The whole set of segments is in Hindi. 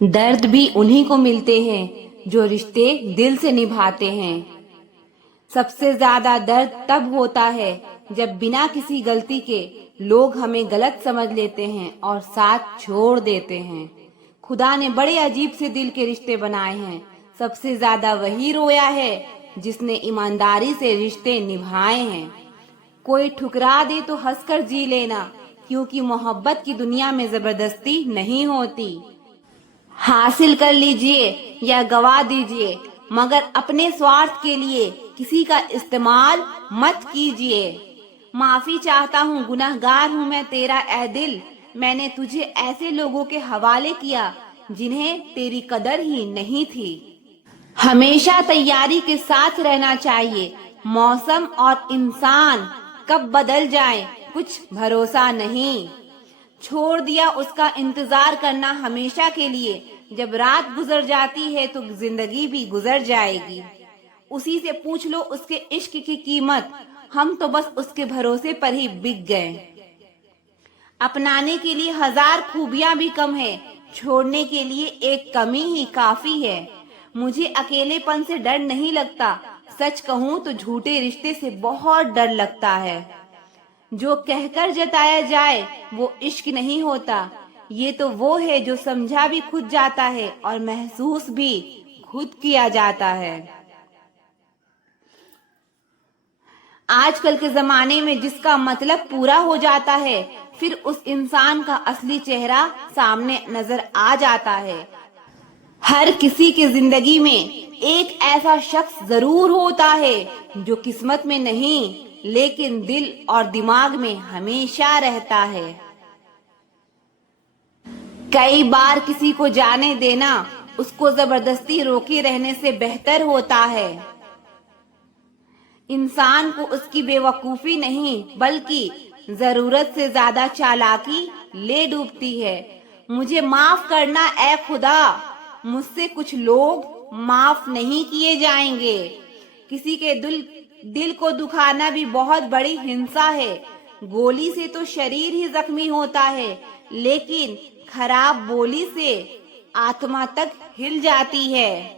दर्द भी उन्हीं को मिलते हैं जो रिश्ते दिल से निभाते हैं। सबसे ज्यादा दर्द तब होता है जब बिना किसी गलती के लोग हमें गलत समझ लेते हैं और साथ छोड़ देते हैं। खुदा ने बड़े अजीब से दिल के रिश्ते बनाए हैं। सबसे ज्यादा वही रोया है जिसने ईमानदारी से रिश्ते निभाए हैं। कोई ठुकरा दे तो हंसकर जी लेना, क्योंकि मोहब्बत की दुनिया में जबरदस्ती नहीं होती। हासिल कर लीजिए या गवा दीजिए, मगर अपने स्वार्थ के लिए किसी का इस्तेमाल मत कीजिए। माफी चाहता हूँ, गुनहगार हूँ मैं तेरा ए दिल। मैंने तुझे ऐसे लोगों के हवाले किया जिन्हें तेरी कदर ही नहीं थी। हमेशा तैयारी के साथ रहना चाहिए। मौसम और इंसान कब बदल जाए कुछ भरोसा नहीं। छोड़ दिया उसका इंतजार करना हमेशा के लिए। जब रात गुजर जाती है तो जिंदगी भी गुजर जाएगी। उसी से पूछ लो उसके इश्क की कीमत। हम तो बस उसके भरोसे पर ही बिक गए। अपनाने के लिए हजार खूबियां भी कम है, छोड़ने के लिए एक कमी ही काफी है। मुझे अकेलेपन से डर नहीं लगता, सच कहूँ तो झूठे रिश्ते से बहुत डर लगता है। जो कहकर जताया जाए वो इश्क नहीं होता। ये तो वो है जो समझा भी खुद जाता है और महसूस भी खुद किया जाता है। आजकल के जमाने में जिसका मतलब पूरा हो जाता है, फिर उस इंसान का असली चेहरा सामने नजर आ जाता है। हर किसी की जिंदगी में एक ऐसा शख्स जरूर होता है जो किस्मत में नहीं लेकिन दिल और दिमाग में हमेशा रहता है। कई बार किसी को जाने देना उसको जबरदस्ती रोके रहने से बेहतर होता है। इंसान को उसकी बेवकूफी नहीं बल्कि जरूरत से ज्यादा चालाकी ले डूबती है। मुझे माफ करना ए खुदा, मुझसे कुछ लोग माफ नहीं किए जाएंगे। किसी के दिल को दुखाना भी बहुत बड़ी हिंसा है। गोली से तो शरीर ही जख्मी होता है, लेकिन खराब बोली से आत्मा तक हिल जाती है।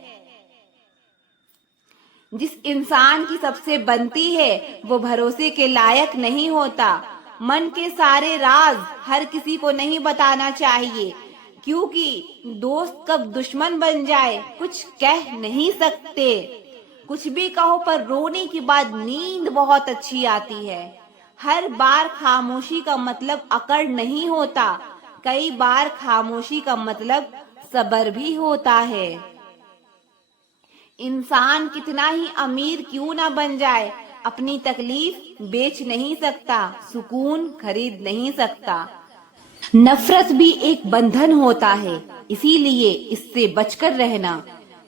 जिस इंसान की सबसे बनती है वो भरोसे के लायक नहीं होता। मन के सारे राज हर किसी को नहीं बताना चाहिए, क्योंकि दोस्त कब दुश्मन बन जाए कुछ कह नहीं सकते। कुछ भी कहो पर रोने के बाद नींद बहुत अच्छी आती है। हर बार खामोशी का मतलब अकड़ नहीं होता, कई बार खामोशी का मतलब सब्र भी होता है। इंसान कितना ही अमीर क्यों ना बन जाए, अपनी तकलीफ बेच नहीं सकता, सुकून खरीद नहीं सकता। नफरत भी एक बंधन होता है, इसीलिए इससे बचकर रहना।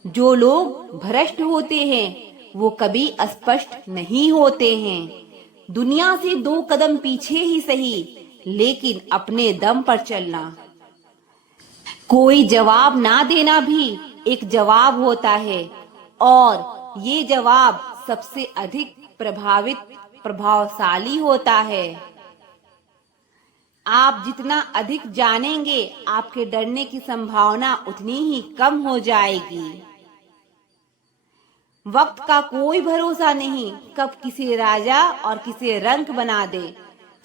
जो लोग भ्रष्ट होते हैं वो कभी अस्पष्ट नहीं होते हैं। दुनिया से 2 कदम पीछे ही सही, लेकिन अपने दम पर चलना। कोई जवाब ना देना भी एक जवाब होता है, और ये जवाब सबसे अधिक प्रभावशाली होता है। आप जितना अधिक जानेंगे आपके डरने की संभावना उतनी ही कम हो जाएगी। वक्त का कोई भरोसा नहीं, कब किसी राजा और किसी रंक बना दे।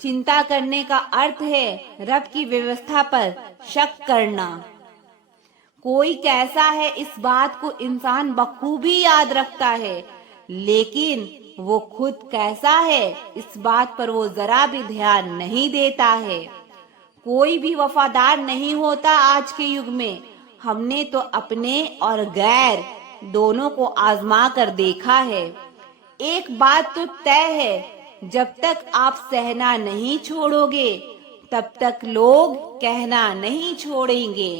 चिंता करने का अर्थ है रब की व्यवस्था पर शक करना। कोई कैसा है इस बात को इंसान बखूबी याद रखता है, लेकिन वो खुद कैसा है इस बात पर वो जरा भी ध्यान नहीं देता है। कोई भी वफादार नहीं होता आज के युग में। हमने तो अपने और गैर दोनों को आजमा कर देखा है। एक बात तो तय है, जब तक आप सहना नहीं छोड़ोगे तब तक लोग कहना नहीं छोड़ेंगे।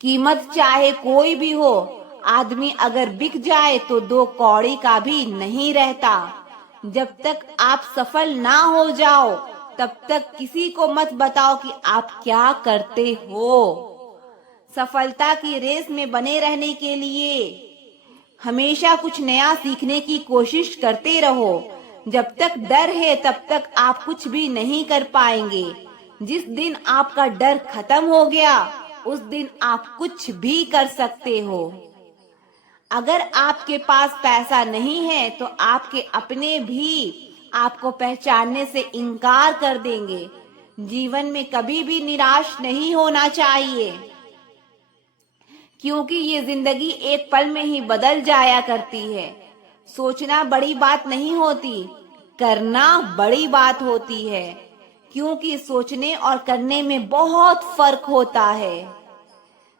कीमत चाहे कोई भी हो, आदमी अगर बिक जाए तो 2 कौड़ी का भी नहीं रहता। जब तक आप सफल ना हो जाओ तब तक किसी को मत बताओ कि आप क्या करते हो। सफलता की रेस में बने रहने के लिए हमेशा कुछ नया सीखने की कोशिश करते रहो। जब तक डर है तब तक आप कुछ भी नहीं कर पाएंगे। जिस दिन आपका डर खत्म हो गया उस दिन आप कुछ भी कर सकते हो। अगर आपके पास पैसा नहीं है तो आपके अपने भी आपको पहचानने से इनकार कर देंगे। जीवन में कभी भी निराश नहीं होना चाहिए, क्योंकि ये जिंदगी एक पल में ही बदल जाया करती है। सोचना बड़ी बात नहीं होती, करना बड़ी बात होती है, क्योंकि सोचने और करने में बहुत फर्क होता है।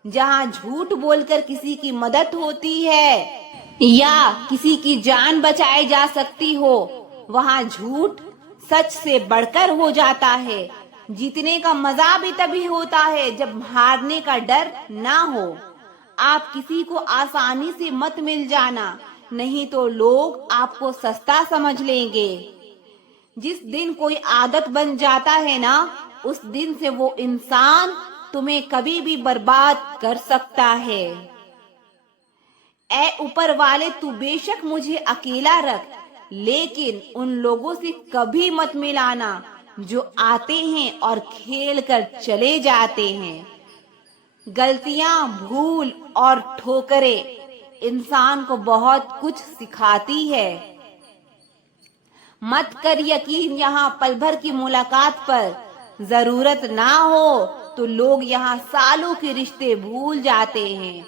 जहाँ झूठ बोलकर किसी की मदद होती है या किसी की जान बचाई जा सकती हो, वहाँ झूठ सच से बढ़कर हो जाता है। जीतने का मजा भी तभी होता है जब हारने का डर ना हो। आप किसी को आसानी से मत मिल जाना, नहीं तो लोग आपको सस्ता समझ लेंगे। जिस दिन कोई आदत बन जाता है ना, उस दिन से वो इंसान तुम्हें कभी भी बर्बाद कर सकता है। ऐ ऊपर वाले, तू बेशक मुझे अकेला रख, लेकिन उन लोगों से कभी मत मिलाना जो आते हैं और खेल कर चले जाते हैं। गलतियां, भूल और ठोकरें इंसान को बहुत कुछ सिखाती है। मत कर यकीन यहाँ पल भर की मुलाकात पर, जरूरत ना हो तो लोग यहाँ सालों के रिश्ते भूल जाते हैं।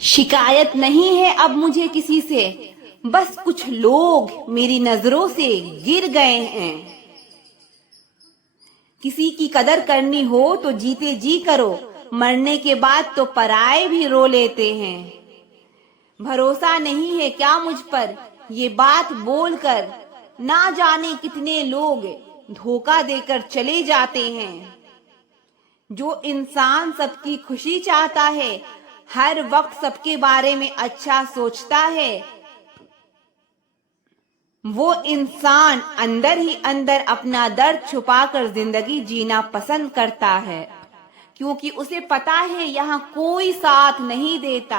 शिकायत नहीं है अब मुझे किसी से, बस कुछ लोग मेरी नजरों से गिर गए हैं। किसी की कदर करनी हो तो जीते जी करो, मरने के बाद तो पराए भी रो लेते हैं। भरोसा नहीं है क्या मुझ पर, ये बात बोलकर ना जाने कितने लोग धोखा देकर चले जाते हैं। जो इंसान सबकी खुशी चाहता है, हर वक्त सबके बारे में अच्छा सोचता है, वो इंसान अंदर ही अंदर अपना दर्द छुपाकर जिंदगी जीना पसंद करता है, क्योंकि उसे पता है यहाँ कोई साथ नहीं देता।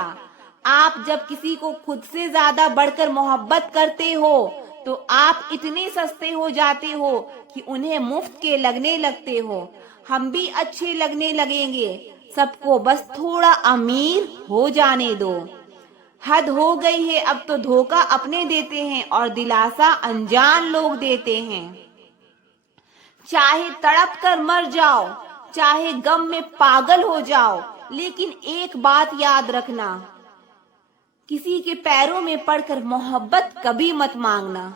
आप जब किसी को खुद से ज्यादा बढ़कर मोहब्बत करते हो तो आप इतने सस्ते हो जाते हो कि उन्हें मुफ्त के लगने लगते हो। हम भी अच्छे लगने लगेंगे सबको, बस थोड़ा अमीर हो जाने दो। हद हो गई है, अब तो धोखा अपने देते हैं और दिलासा अनजान लोग देते हैं। चाहे तड़प कर मर जाओ, चाहे गम में पागल हो जाओ, लेकिन एक बात याद रखना, किसी के पैरों में पड़कर मोहब्बत कभी मत मांगना।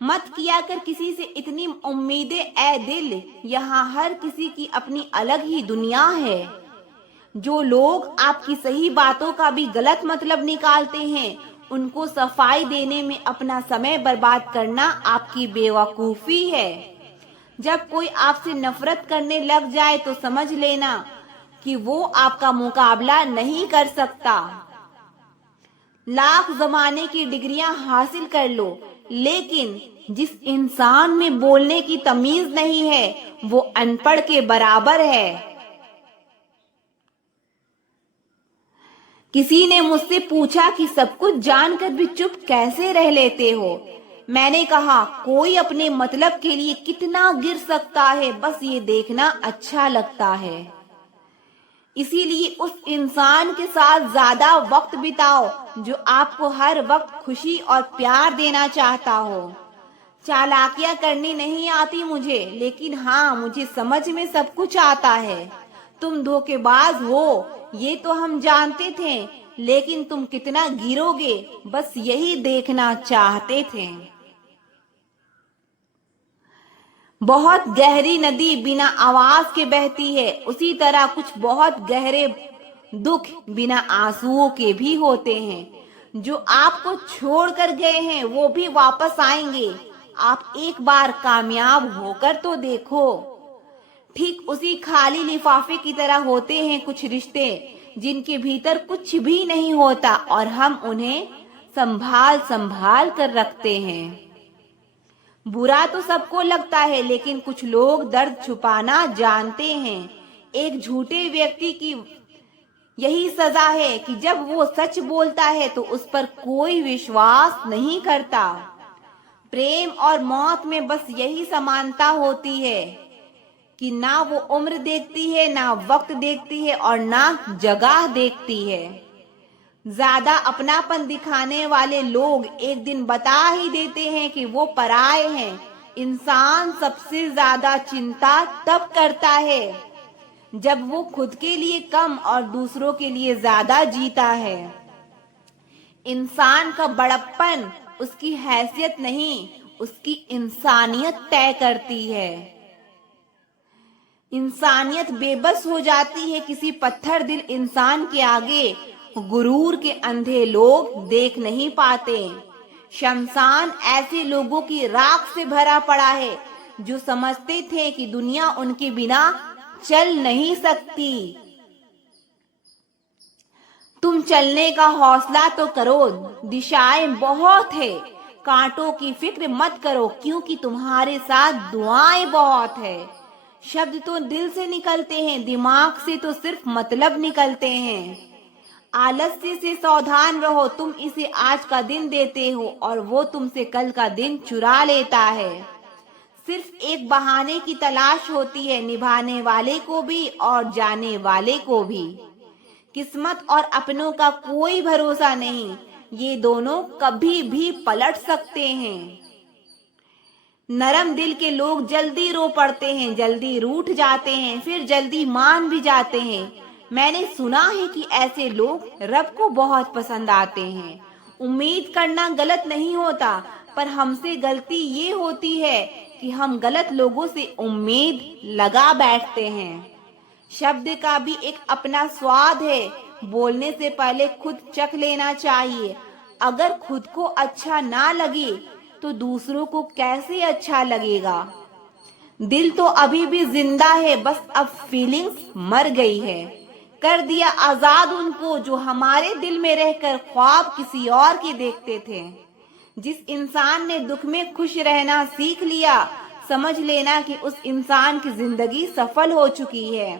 मत किया कर किसी से इतनी उम्मीदें ऐ दिल, यहाँ हर किसी की अपनी अलग ही दुनिया है। जो लोग आपकी सही बातों का भी गलत मतलब निकालते हैं, उनको सफाई देने में अपना समय बर्बाद करना आपकी बेवकूफी है। जब कोई आपसे नफरत करने लग जाए तो समझ लेना कि वो आपका मुकाबला नहीं कर सकता। लाख जमाने की डिग्रियां हासिल कर लो, लेकिन जिस इंसान में बोलने की तमीज नहीं है, वो अनपढ़ के बराबर है। किसी ने मुझसे पूछा कि सब कुछ जानकर भी चुप कैसे रह लेते हो। मैंने कहा, कोई अपने मतलब के लिए कितना गिर सकता है, बस ये देखना अच्छा लगता है। इसीलिए उस इंसान के साथ ज्यादा वक्त बिताओ जो आपको हर वक्त खुशी और प्यार देना चाहता हो। चालाकियां करनी नहीं आती मुझे, लेकिन हाँ, मुझे समझ में सब कुछ आता है। तुम धोखेबाज हो ये तो हम जानते थे, लेकिन तुम कितना गिरोगे बस यही देखना चाहते थे। बहुत गहरी नदी बिना आवाज के बहती है, उसी तरह कुछ बहुत गहरे दुख बिना आंसुओं के भी होते हैं। जो आपको छोड़कर गए हैं वो भी वापस आएंगे। आप एक बार कामयाब होकर तो देखो। ठीक उसी खाली लिफाफे की तरह होते हैं कुछ रिश्ते, जिनके भीतर कुछ भी नहीं होता और हम उन्हें संभाल संभाल कर रखते हैं। बुरा तो सबको लगता है, लेकिन कुछ लोग दर्द छुपाना जानते हैं। एक झूठे व्यक्ति की यही सजा है कि जब वो सच बोलता है तो उस पर कोई विश्वास नहीं करता। प्रेम और मौत में बस यही समानता होती है। कि ना वो उम्र देखती है, ना वक्त देखती है और ना जगह देखती है। ज्यादा अपनापन दिखाने वाले लोग एक दिन बता ही देते हैं कि वो पराये हैं। इंसान सबसे ज्यादा चिंता तब करता है जब वो खुद के लिए कम और दूसरों के लिए ज्यादा जीता है। इंसान का बड़प्पन उसकी हैसियत नहीं, उसकी इंसानियत तय करती है। इंसानियत बेबस हो जाती है किसी पत्थर दिल इंसान के आगे। गुरूर के अंधे लोग देख नहीं पाते। शमशान ऐसे लोगों की राख से भरा पड़ा है जो समझते थे कि दुनिया उनके बिना चल नहीं सकती। तुम चलने का हौसला तो करो, दिशाएं बहुत है। कांटों की फिक्र मत करो क्योंकि तुम्हारे साथ दुआएं बहुत है। शब्द तो दिल से निकलते हैं, दिमाग से तो सिर्फ मतलब निकलते हैं। आलस्य से सावधान रहो, तुम इसे आज का दिन देते हो और वो तुमसे कल का दिन चुरा लेता है। सिर्फ एक बहाने की तलाश होती है, निभाने वाले को भी और जाने वाले को भी। किस्मत और अपनों का कोई भरोसा नहीं, ये दोनों कभी भी पलट सकते हैं। नरम दिल के लोग जल्दी रो पड़ते हैं, जल्दी रूठ जाते हैं, फिर जल्दी मान भी जाते हैं। मैंने सुना है कि ऐसे लोग रब को बहुत पसंद आते हैं। उम्मीद करना गलत नहीं होता, पर हमसे गलती ये होती है कि हम गलत लोगों से उम्मीद लगा बैठते हैं। शब्द का भी एक अपना स्वाद है, बोलने से पहले खुद चख लेना चाहिए। अगर खुद को अच्छा ना लगे तो दूसरों को कैसे अच्छा लगेगा। दिल तो अभी भी जिंदा है, बस अब फीलिंग्स मर गई है। कर दिया आजाद उनको जो हमारे दिल में रहकर ख्वाब किसी और के देखते थे। जिस इंसान ने दुख में खुश रहना सीख लिया, समझ लेना कि उस इंसान की जिंदगी सफल हो चुकी है।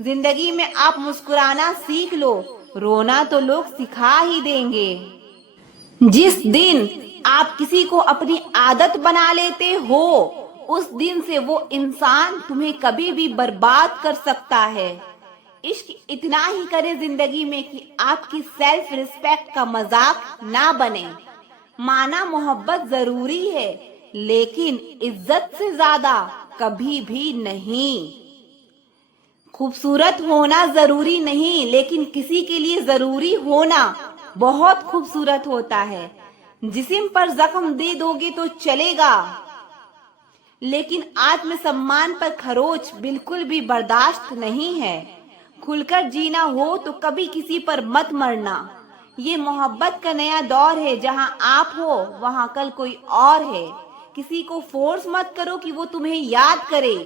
जिंदगी में आप मुस्कुराना सीख लो, रोना तो लोग सिखा ही देंगे। जिस दिन आप किसी को अपनी आदत बना लेते हो, उस दिन से वो इंसान तुम्हें कभी भी बर्बाद कर सकता है। इश्क इतना ही करे जिंदगी में कि आपकी सेल्फ रिस्पेक्ट का मजाक ना बने। माना मोहब्बत जरूरी है, लेकिन इज्जत से ज्यादा कभी भी नहीं। खूबसूरत होना जरूरी नहीं, लेकिन किसी के लिए जरूरी होना बहुत खूबसूरत होता है। जिस्म पर जख्म दे दोगे तो चलेगा, लेकिन आत्मसम्मान पर खरोच बिल्कुल भी बर्दाश्त नहीं है। खुलकर जीना हो तो कभी किसी पर मत मरना। ये मोहब्बत का नया दौर है, जहां आप हो वहां कल कोई और है। किसी को फोर्स मत करो कि वो तुम्हें याद करे।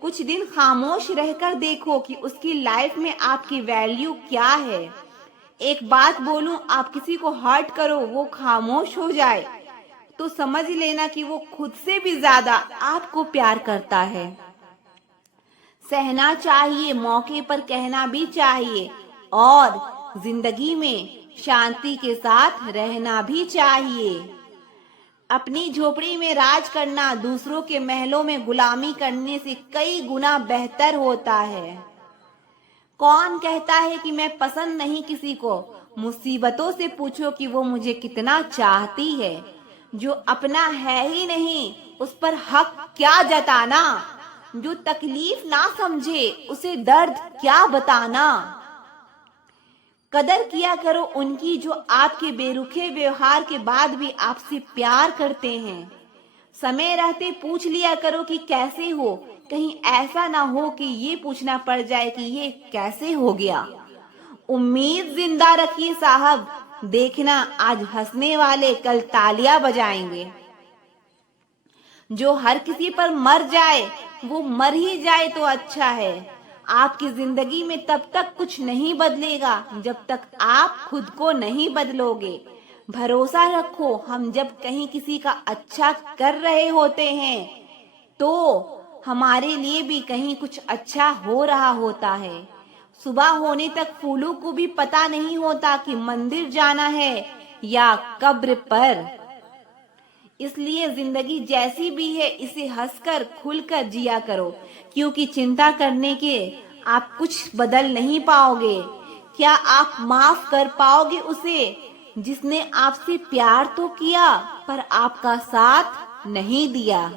कुछ दिन खामोश रहकर देखो कि उसकी लाइफ में आपकी वैल्यू क्या है। एक बात बोलूं, आप किसी को हर्ट करो, वो खामोश हो जाए तो समझ लेना कि वो खुद से भी ज्यादा आपको प्यार करता है। सहना चाहिए, मौके पर कहना भी चाहिए और जिंदगी में शांति के साथ रहना भी चाहिए। अपनी झोपड़ी में राज करना दूसरों के महलों में गुलामी करने से कई गुना बेहतर होता है। कौन कहता है कि मैं पसंद नहीं किसी को? मुसीबतों से पूछो कि वो मुझे कितना चाहती है। जो अपना है ही नहीं उस पर हक क्या जताना। जो तकलीफ ना समझे उसे दर्द क्या बताना। कदर किया करो उनकी जो आपके बेरुखे व्यवहार के बाद भी आपसे प्यार करते हैं। समय रहते पूछ लिया करो कि कैसे हो, कहीं ऐसा ना हो कि ये पूछना पड़ जाए कि ये कैसे हो गया। उम्मीद जिंदा रखिए साहब, देखना आज हंसने वाले कल तालियां बजाएंगे। जो हर किसी पर मर जाए वो मर ही जाए तो अच्छा है। आपकी जिंदगी में तब तक कुछ नहीं बदलेगा जब तक आप खुद को नहीं बदलोगे। भरोसा रखो, हम जब कहीं किसी का अच्छा कर रहे होते हैं तो हमारे लिए भी कहीं कुछ अच्छा हो रहा होता है। सुबह होने तक फूलों को भी पता नहीं होता कि मंदिर जाना है या कब्र पर। इसलिए जिंदगी जैसी भी है इसे हंसकर खुलकर जिया करो, क्योंकि चिंता करने के आप कुछ बदल नहीं पाओगे। क्या आप माफ कर पाओगे उसे जिसने आपसे प्यार तो किया पर आपका साथ नहीं दिया?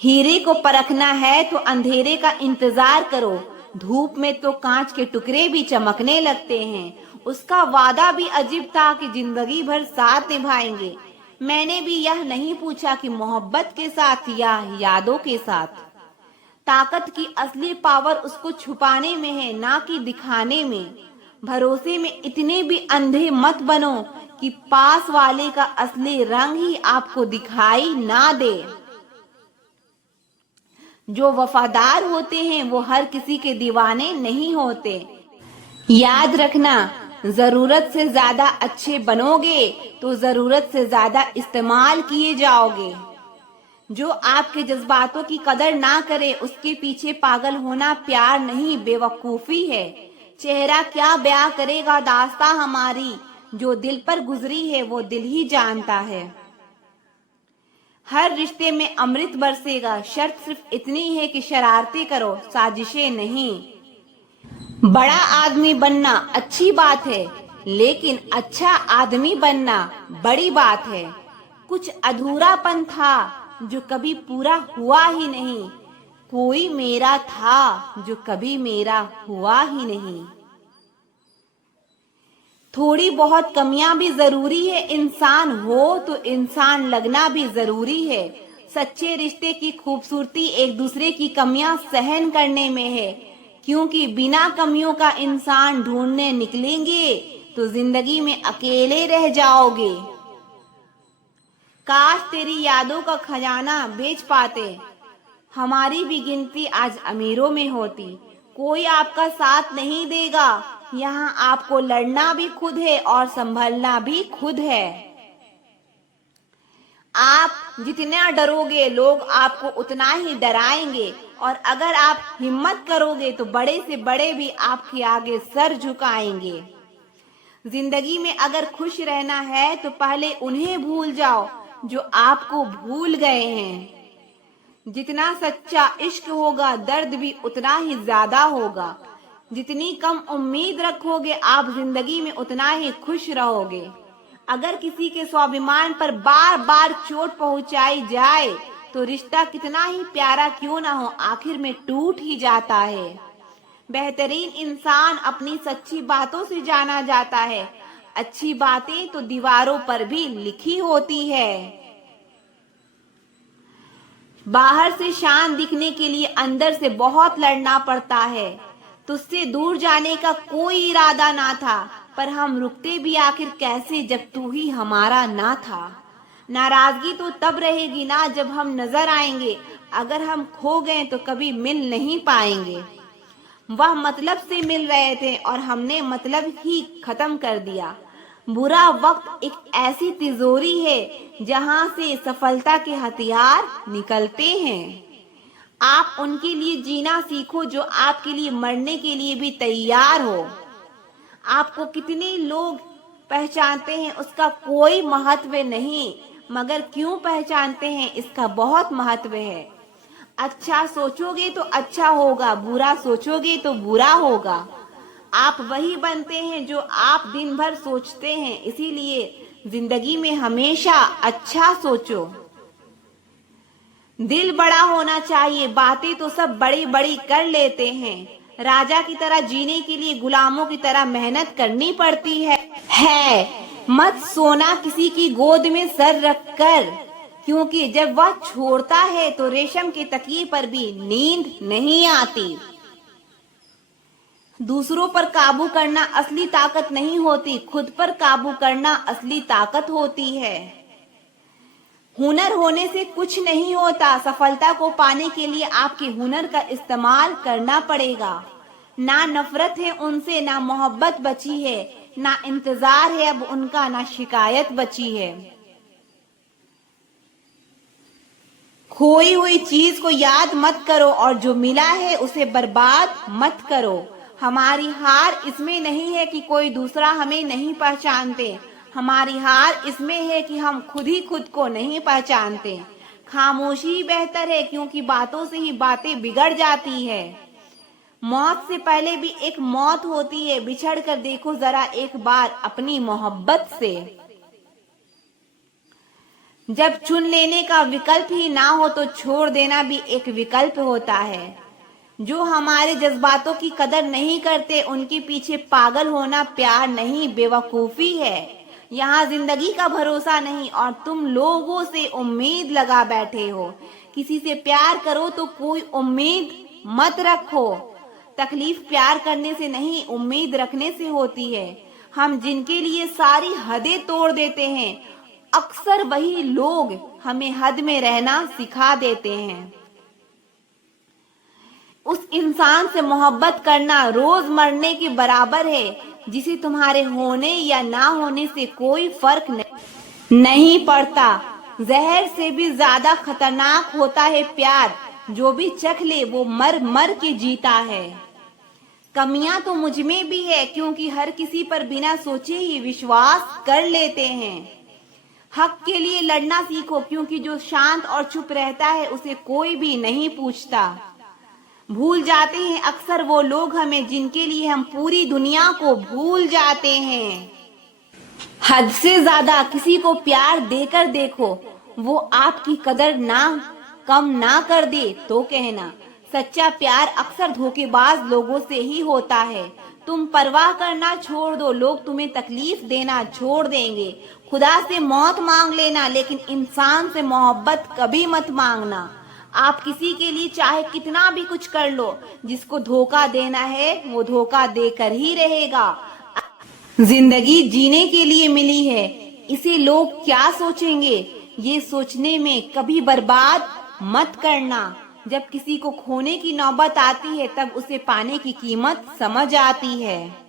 हीरे को परखना है तो अंधेरे का इंतजार करो। धूप में तो कांच के टुकड़े भी चमकने लगते हैं। उसका वादा भी अजीब था कि जिंदगी भर साथ निभाएंगे। मैंने भी यह नहीं पूछा कि मोहब्बत के साथ या यादों के साथ। ताकत की असली पावर उसको छुपाने में है, ना कि दिखाने में। भरोसे में इतने भी अंधे मत बनो कि पास वाले का असली रंग ही आपको दिखाई ना दे। जो वफादार होते हैं वो हर किसी के दीवाने नहीं होते। याद रखना, जरूरत से ज्यादा अच्छे बनोगे तो जरूरत से ज्यादा इस्तेमाल किए जाओगे। जो आपके जज्बातों की कदर ना करे उसके पीछे पागल होना प्यार नहीं, बेवकूफी है। चेहरा क्या बयां करेगा दास्तां हमारी, जो दिल पर गुजरी है वो दिल ही जानता है। हर रिश्ते में अमृत बरसेगा, शर्त सिर्फ इतनी है कि शरारतें करो, साजिशें नहीं। बड़ा आदमी बनना अच्छी बात है, लेकिन अच्छा आदमी बनना बड़ी बात है। कुछ अधूरापन था जो कभी पूरा हुआ ही नहीं। कोई मेरा था जो कभी मेरा हुआ ही नहीं। थोड़ी बहुत कमियां भी जरूरी है, इंसान हो तो इंसान लगना भी जरूरी है। सच्चे रिश्ते की खूबसूरती एक दूसरे की कमियां सहन करने में है, क्योंकि बिना कमियों का इंसान ढूंढने निकलेंगे तो जिंदगी में अकेले रह जाओगे। काश तेरी यादों का खजाना बेच पाते, हमारी भी गिनती आज अमीरों में होती। कोई आपका साथ नहीं देगा, यहाँ आपको लड़ना भी खुद है और संभलना भी खुद है। आप जितना डरोगे लोग आपको उतना ही डराएंगे, और अगर आप हिम्मत करोगे तो बड़े से बड़े भी आपके आगे सर झुकाएंगे। जिंदगी में अगर खुश रहना है तो पहले उन्हें भूल जाओ जो आपको भूल गए हैं। जितना सच्चा इश्क होगा दर्द भी उतना ही ज्यादा होगा। जितनी कम उम्मीद रखोगे आप जिंदगी में उतना ही खुश रहोगे। अगर किसी के स्वाभिमान पर बार बार चोट पहुंचाई जाए तो रिश्ता कितना ही प्यारा क्यों ना हो आखिर में टूट ही जाता है। बेहतरीन इंसान अपनी सच्ची बातों से जाना जाता है। अच्छी बातें तो दीवारों पर भी लिखी होती है। बाहर से शान दिखने के लिए अंदर से बहुत लड़ना पड़ता है। तुझसे दूर जाने का कोई इरादा ना था, पर हम रुकते भी आखिर कैसे जब तू ही हमारा ना था। नाराजगी तो तब रहेगी ना जब हम नजर आएंगे, अगर हम खो गए तो कभी मिल नहीं पाएंगे। वह मतलब से मिल रहे थे और हमने मतलब ही खत्म कर दिया। बुरा वक्त एक ऐसी तिजोरी है जहां से सफलता के हथियार निकलते हैं। आप उनके लिए जीना सीखो जो आपके लिए मरने के लिए भी तैयार हो। आपको कितने लोग पहचानते हैं उसका कोई महत्व नहीं, मगर क्यों पहचानते हैं इसका बहुत महत्व है। अच्छा सोचोगे तो अच्छा होगा, बुरा सोचोगे तो बुरा होगा। आप वही बनते हैं जो आप दिन भर सोचते हैं, इसीलिए जिंदगी में हमेशा अच्छा सोचो। दिल बड़ा होना चाहिए, बातें तो सब बड़ी बड़ी कर लेते हैं। राजा की तरह जीने के लिए गुलामों की तरह मेहनत करनी पड़ती है। मत सोना किसी की गोद में सर रखकर, क्योंकि जब वह छोड़ता है तो रेशम के तकिए पर भी नींद नहीं आती। दूसरों पर काबू करना असली ताकत नहीं होती, खुद पर काबू करना असली ताकत होती है। हुनर होने से कुछ नहीं होता, सफलता को पाने के लिए आपके हुनर का इस्तेमाल करना पड़ेगा। ना नफरत है उनसे, ना मोहब्बत बची है, ना इंतजार है अब उनका, ना शिकायत बची है। खोई हुई चीज को याद मत करो और जो मिला है उसे बर्बाद मत करो। हमारी हार इसमें नहीं है कि कोई दूसरा हमें नहीं पहचानते, हमारी हार इसमें है कि हम खुद ही खुद को नहीं पहचानते। खामोशी बेहतर है क्योंकि बातों से ही बातें बिगड़ जाती है। मौत से पहले भी एक मौत होती है, बिछड़ कर देखो जरा एक बार अपनी मोहब्बत से। जब चुन लेने का विकल्प ही ना हो तो छोड़ देना भी एक विकल्प होता है। जो हमारे जज्बातों की कदर नहीं करते उनके पीछे पागल होना प्यार नहीं, बेवकूफी है। यहाँ जिंदगी का भरोसा नहीं और तुम लोगों से उम्मीद लगा बैठे हो। किसी से प्यार करो तो कोई उम्मीद मत रखो। तकलीफ प्यार करने से नहीं, उम्मीद रखने से होती है। हम जिनके लिए सारी हदें तोड़ देते हैं, अक्सर वही लोग हमें हद में रहना सिखा देते हैं। उस इंसान से मोहब्बत करना रोज मरने के बराबर है, जिसे तुम्हारे होने या ना होने से कोई फर्क नहीं पड़ता। जहर से भी ज्यादा खतरनाक होता है प्यार, जो भी चख ले वो मर मर के जीता है। कमियां तो मुझ में भी है क्योंकि हर किसी पर बिना सोचे ही विश्वास कर लेते हैं। हक के लिए लड़ना सीखो क्योंकि जो शांत और चुप रहता है उसे कोई भी नहीं पूछता। भूल जाते हैं अक्सर वो लोग हमें जिनके लिए हम पूरी दुनिया को भूल जाते हैं। हद से ज्यादा किसी को प्यार देकर देखो, वो आपकी कदर ना कम ना कर दे तो कहना। सच्चा प्यार अक्सर धोखेबाज लोगों से ही होता है। तुम परवाह करना छोड़ दो, लोग तुम्हें तकलीफ देना छोड़ देंगे। खुदा से मौत मांग लेना लेकिन इंसान से मोहब्बत कभी मत मांगना। आप किसी के लिए चाहे कितना भी कुछ कर लो, जिसको धोखा देना है वो धोखा देकर ही रहेगा। जिंदगी जीने के लिए मिली है, इसे लोग क्या सोचेंगे ये सोचने में कभी बर्बाद मत करना। जब किसी को खोने की नौबत आती है तब उसे पाने की कीमत समझ आती है।